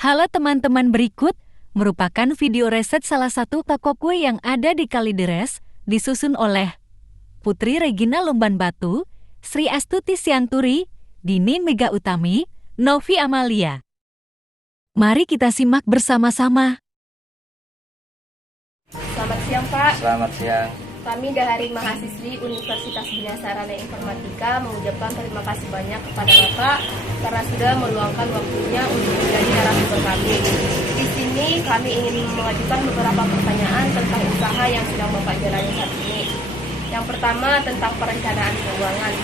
Halo teman-teman, berikut merupakan video riset salah satu toko kue yang ada di Kalideres, disusun oleh Putri Regina Lumban Batu, Sri Astuti Sianturi, Dini Mega Utami, Novi Amalia. Mari kita simak bersama-sama. Selamat siang, Pak. Selamat siang. Kami dari mahasiswi Universitas Bina Sarana Informatika mengucapkan terima kasih banyak kepada Bapak karena sudah meluangkan waktunya untuk menjadi narasumber kami. Di sini kami ingin mengajukan beberapa pertanyaan tentang usaha yang sedang Bapak jalani saat ini. Yang pertama tentang perencanaan keuangan.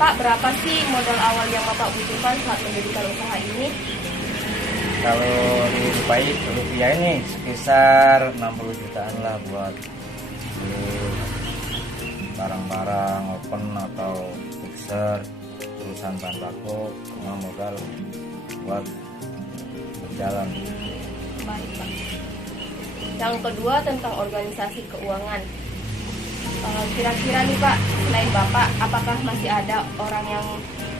Pak, berapa sih modal awal yang Bapak butuhkan saat mendirikan usaha ini? Kalau di rupiah ini sekitar 60 jutaan lah buat barang-barang open atau fixer, urusan bahan baku, semua modal buat berjalan. Baik, Pak. Yang kedua tentang organisasi keuangan. Kira-kira nih Pak, selain Bapak, apakah masih ada orang yang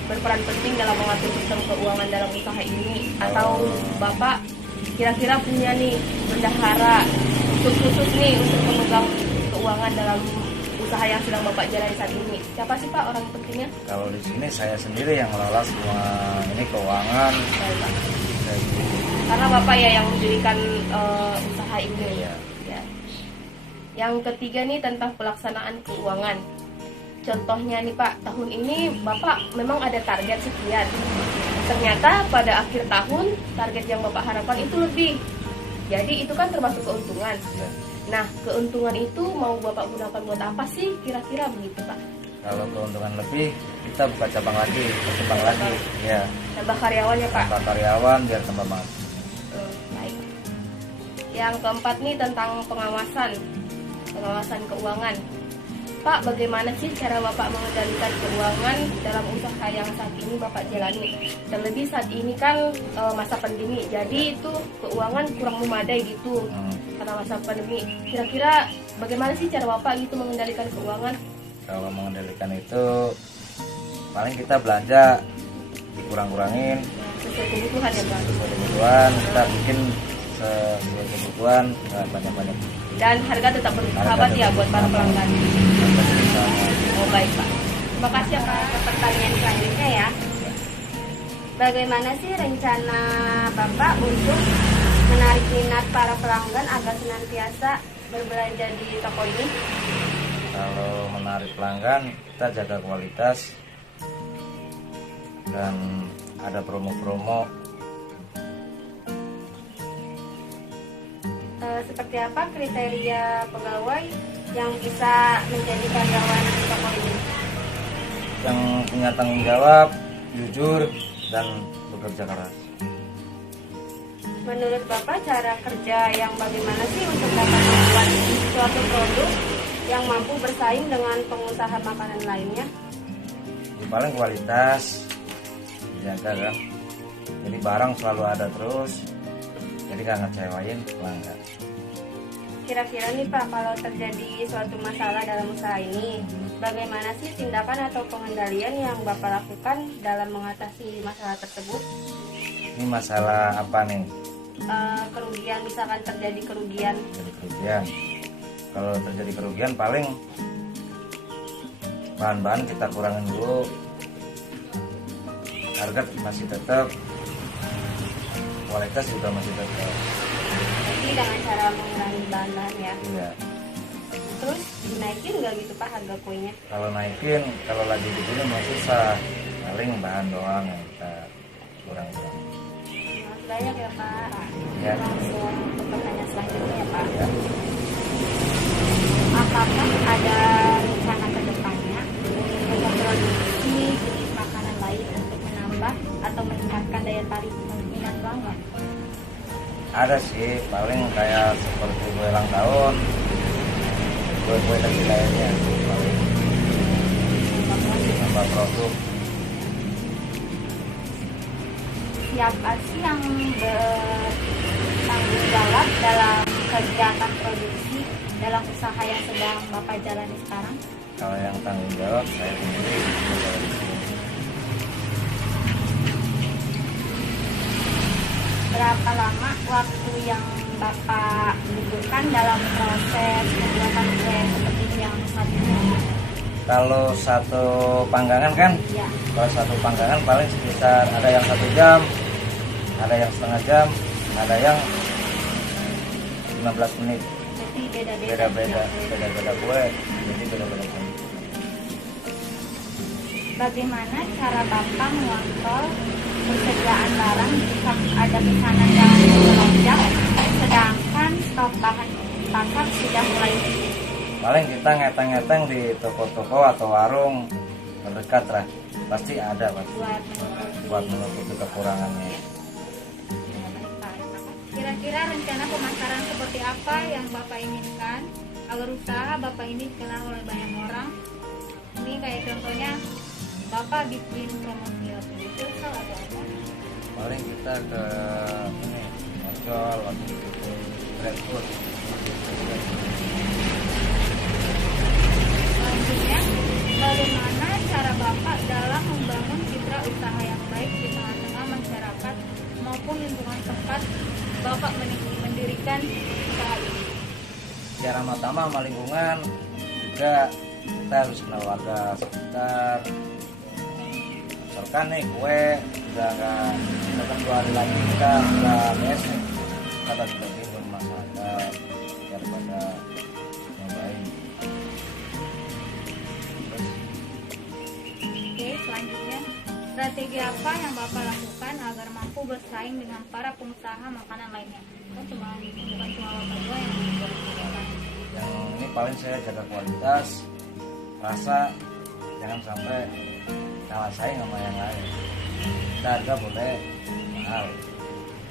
berperan penting dalam mengatur sistem keuangan dalam usaha ini? Atau Bapak kira-kira punya nih bendahara khusus nih untuk memegang keuangan dalam usaha yang sedang Bapak jalani saat ini? Siapa sih Pak orang pentingnya? Kalau di sini saya sendiri yang ngelola semua ini keuangan. Baik, Pak. Karena Bapak ya yang mendirikan usaha ini. Ya. Ya. Yang ketiga nih tentang pelaksanaan keuangan. Contohnya nih Pak, tahun ini Bapak memang ada target sekian. Ternyata pada akhir tahun target yang Bapak harapkan itu lebih. Jadi itu kan termasuk keuntungan. Ya. Nah, keuntungan itu mau Bapak gunakan buat apa sih? Kira-kira begitu Pak. Kalau keuntungan lebih, kita buka cabang lagi, berkembang lagi. Ya. Tambah karyawan ya Pak. Tambah karyawan biar tambah maju. Baik. Yang keempat nih tentang pengawasan keuangan. Pak, bagaimana sih cara Bapak mengendalikan keuangan dalam usaha yang saat ini Bapak jalani? Terlebih saat ini kan masa pandemi, jadi itu keuangan kurang memadai gitu karena masa pandemi. Kira-kira bagaimana sih cara Bapak gitu mengendalikan keuangan? Kalau mengendalikan itu paling kita belanja dikurang-kurangin Sesuai kebutuhan ya Pak. sesuai kebutuhan, kita bikin sesuai kebutuhan, nggak banyak-banyak. Dan harga tetap bersahabat ya buat para pelanggan. Oh baik Pak. Terima kasih ya Pak. Pertanyaan selanjutnya ya. Bagaimana sih rencana Bapak untuk menarik minat para pelanggan agar senantiasa berbelanja di toko ini? Kalau menarik pelanggan, kita jaga kualitas dan ada promo-promo. Seperti apa kriteria pegawai yang bisa menjadi karyawan di toko ini? Yang punya tanggung jawab, jujur, dan bekerja keras. Menurut Bapak cara kerja yang bagaimana sih untuk dapat membuat suatu produk yang mampu bersaing dengan pengusaha makanan lainnya? Paling kualitas dijaga kan. Jadi barang selalu ada terus. Jadi nggak ngecewain pelanggan. Kira-kira nih Pak, kalau terjadi suatu masalah dalam usaha ini, bagaimana sih tindakan atau pengendalian yang Bapak lakukan dalam mengatasi masalah tersebut? Ini masalah apa nih? Kerugian, misalkan terjadi kerugian. Jadi kerugian. Kalau terjadi kerugian paling bahan-bahan kita kurangin dulu. Harga masih tetap, kualitas juga masih tetap. Jadi dengan cara mengurangi bahan-bahan ya. Iya. Terus dinaikin nggak gitu Pak harga kuenya? Kalau naikin, kalau lagi begini mah susah. Paling bahan doang yang kita kurang-kurang. Terima banyak ya Pak. Ya. Langsung ke pertanyaan selanjutnya ya Pak. Ya. Apakah ada rencana ke depannya untuk memproduksi jenis makanan lain untuk menambah atau meningkatkan daya tarik minat pelanggan? Ada sih, paling kayak seperti kue ulang tahun, kue-kue kecil lainnya, paling tambah produk. Siapa sih yang bertanggung jawab dalam kegiatan produksi dalam usaha yang sedang Bapak jalani sekarang? Kalau yang tanggung jawab saya sendiri. berapa lama waktu yang Bapak butuhkan dalam proses pembuatan kue seperti yang tadi? Kalau satu panggangan kan, Ya, kalau satu panggangan paling sekitar ada yang 1 jam, ada yang setengah jam, ada yang 15 menit. jadi beda-beda. Beda-beda kue, jadi beda-beda kue. Bagaimana cara Bapak mengontrol persediaan barang jika ada pesanan yang melonjak, sedangkan stok bahan pasar sudah mulai tipis? Paling kita ngeteng-ngeteng di toko-toko atau warung terdekat lah, pasti ada Pak, buat menutupi kekurangannya. Kira-kira rencana pemasaran seperti apa yang Bapak inginkan agar usaha Bapak ini dikenal oleh banyak orang? Ini kayak contohnya Bapak bikin promosi sosial atau apa? Paling kita ke ini ojol atau street food. Selanjutnya, bagaimana cara Bapak dalam membangun citra usaha yang baik di tengah-tengah masyarakat maupun lingkungan tempat Bapak mendirikan usaha ini? Secara pertama sama lingkungan juga kita harus kenal warga sekitar. Misalkan nih kue udah nggak misalkan 2 hari lagi kita udah beres nih, kita bagi-bagi ke masyarakat biar pada nyobain. Oke, selanjutnya, strategi apa yang Bapak lakukan agar mampu bersaing dengan para pengusaha makanan lainnya? Bukan cuma Bapak doang yang membuat kegiatan. Yang ini paling saya jaga kualitas, rasa, jangan sampai kalah saing sama yang lain. Kita harga boleh mahal,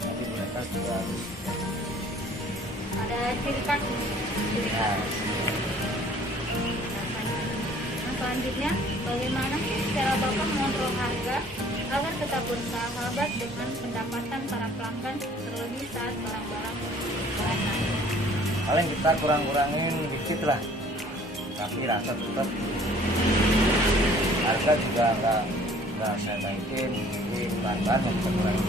tapi mereka juga harus Ada ciri khas. khas. Nah, selanjutnya, bagaimana sih cara Bapak mengontrol harga agar tetap bersahabat dengan pendapatan para pelanggan, terlebih saat barang-barang bahan naik? Paling kita kurang-kurangin dikit lah, tapi rasa tetap. Harga juga nggak saya naikin, jadi bahan-bahan yang kita kurangin.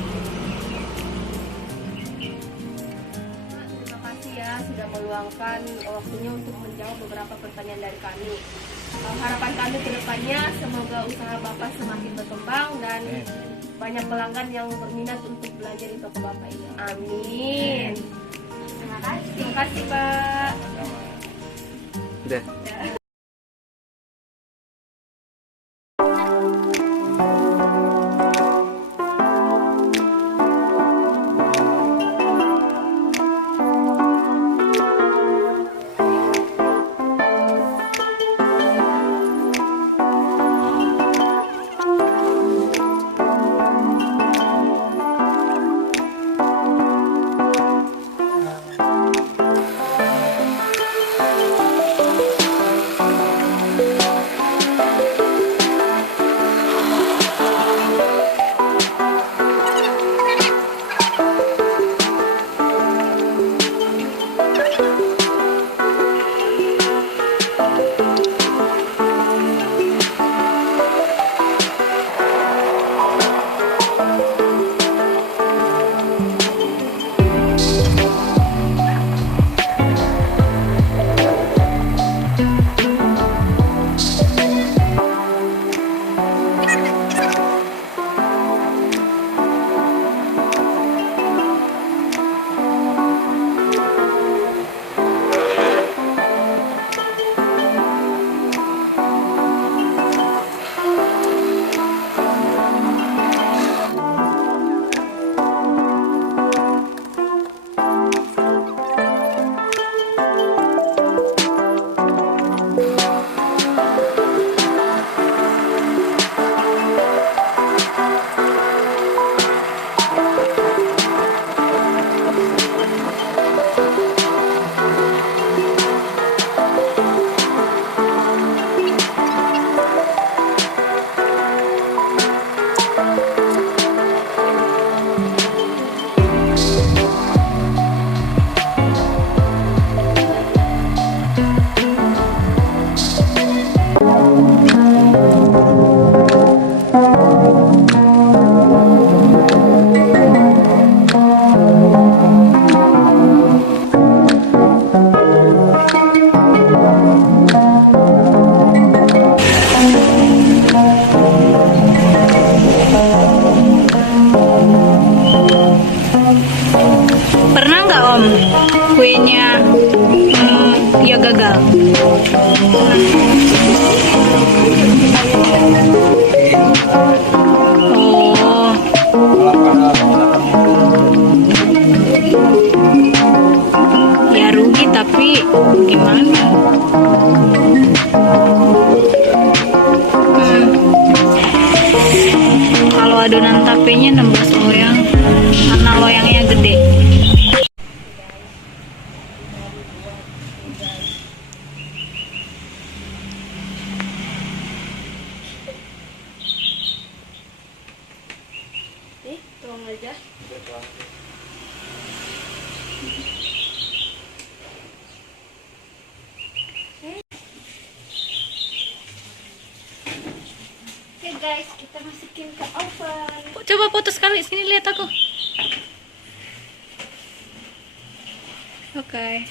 Terima kasih ya sudah meluangkan waktunya untuk menjawab beberapa pertanyaan dari kami. Harapan kami ke depannya semoga usaha Bapak semakin berkembang dan banyak pelanggan yang berminat untuk belanja di toko Bapak ini. Amin. Terima kasih. Terima kasih Pak. Udah. Coba foto sekali, sini lihat aku. Oke.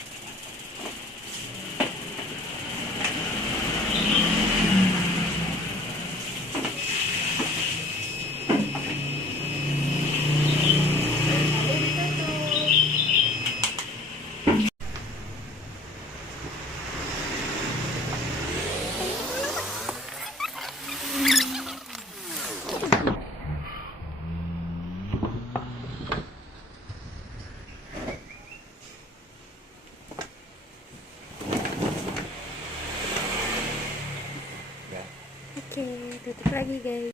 Oke, tutup lagi guys.